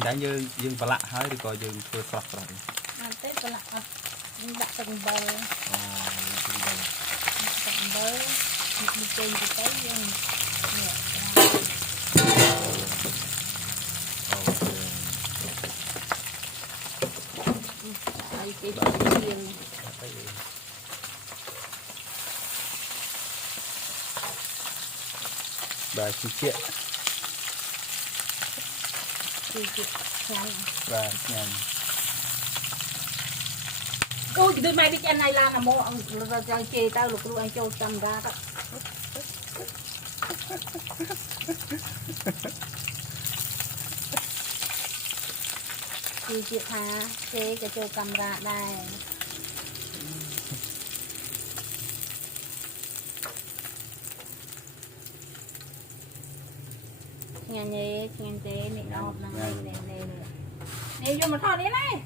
Đánh dương và lạ hơi thì coi dương thưa sọt rồi. Tết và lạ nhưng đặt từng bờ từng bờ đi trên thì tới dương cái riêng bà chi chuyện và nhàn ôi đôi mai đi ăn này là mua ông rồi chê tao lục luôn anh châu tầm ra đó chị thà chê cái châu tầm ra đây nghe nhé nghe thế này nó nè nè nè nè vô mà thò đi này